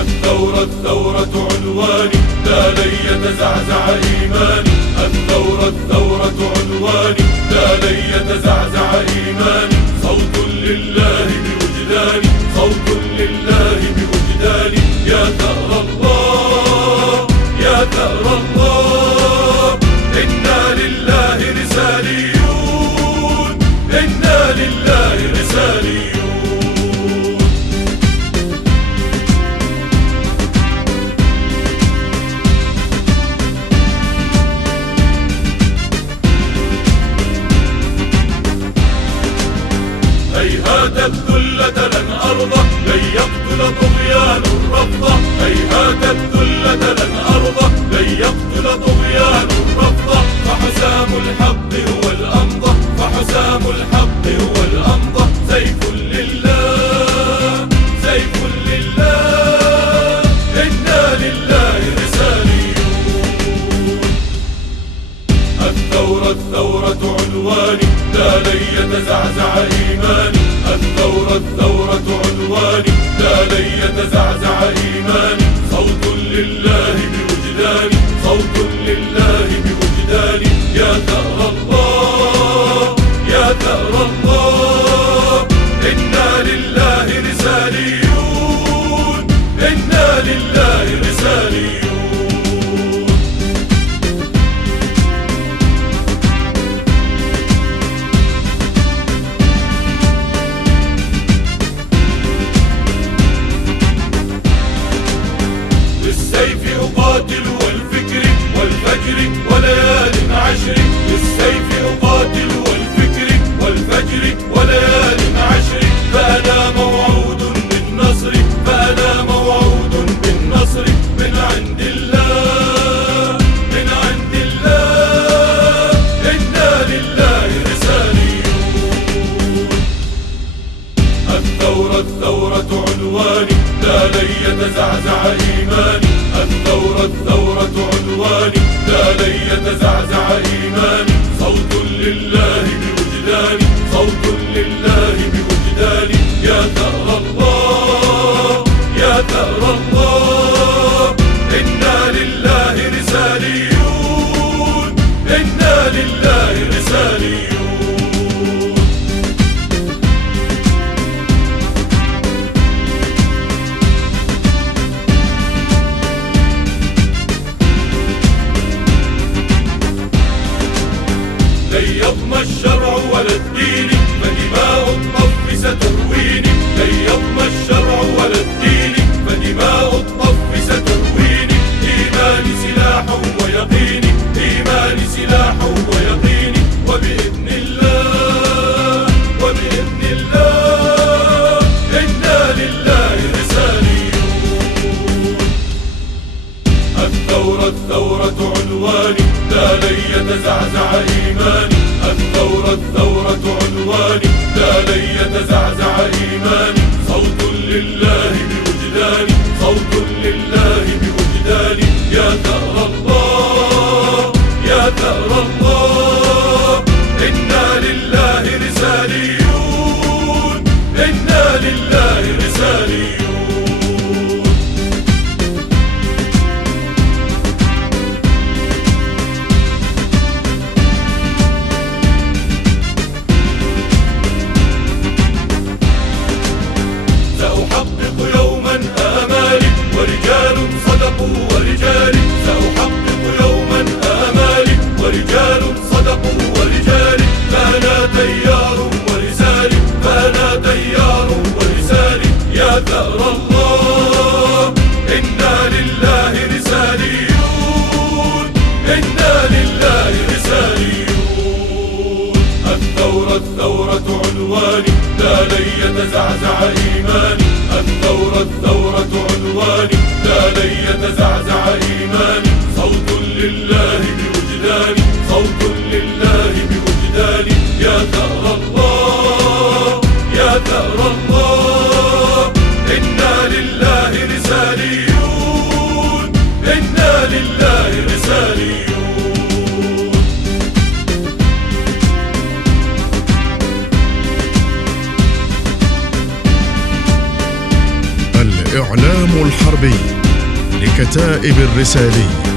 الثورة عنواني، لا لن يتزعزع إيماني. الثورة عنواني، لا لن يتزعزع إيماني. صوت لله بوجداني، صوت لله بوجداني. يا ثأر الله، يا ثأر الله، إنا لله رساليون، إنا لله رساليون. هيهات الذلة لن أرضى، لن يقتل طغيان الرفضة. هيهات الذلة لن أرضى، لن يقتل طغيان الرفضة. فحسام الحق هو الأمضى، فحسام الحق هو الأمضى. سيف لله، سيف لله، إنا لله رساليون. الثورة عنواني، لا لن يتزعزع إيماني. الثورة عنواني، لا لن يتزعزع إيماني. صوت لله بوجداني، صوت لله بوجداني. يا ثأر الله، يا ثأر الله، إنا لله رساليون، إنا لله رساليون. بالسيف أقاتل والفكر والفجر وليال عشر. بالسيف أقاتل والفكر والفجر وليال عشر. فأنا موعود بالنصر، فأنا موعود بالنصر. من عند الله، من عند الله، إنا لله رساليون. الثورة عنواني، لا لن يتزعزع إيماني. الثورة عنواني، لا لن يتزعزع إيماني. صوت لله بوجداني، صوت لله بوجداني. يا ثأر الله، يا ثأر الله، إنا لله رساليون، إنا لله رساليون. لن يضمى الشرع ولا الدين، فدماء الطف سترويني. لن يضمى الشرع ولا الدين، فدماء الطف سترويني. إيماني سلاح ويقيني، إيماني سلاح ويقيني. وبإذن الله، وبإذن الله، إنا لله رساليون. الثورة عنواني، لا لن يتزعزع إيماني. الثورة عنواني، لا لن يتزعزع إيماني. صوت لله بوجداني، صوت لله بوجداني. يا ثأر الله، يا ثأر الله، إنا لله رساليون، إنا لله رساليون. سأحقق يوما آمالي ورجال صدقوا ورجالي. سأحقق يوما آمالي ورجال صدقوا ورجالي. فأنا تيار ورسالي، فأنا تيار ورسالي. يا ثأر الله، إنا لله رساليون، إنا لله رساليون. الثورة عنواني، لا لن يتزعزع إيماني. الثورة عنواني، لا لن يتزعزع إيماني. صوت لله بوجداني، صوت لله بوجداني. يا ثأر الله، يا ثأر الله، إنا لله رساليون، إنا لله رساليون. الإعلام الحربي لكتائب الرسالي.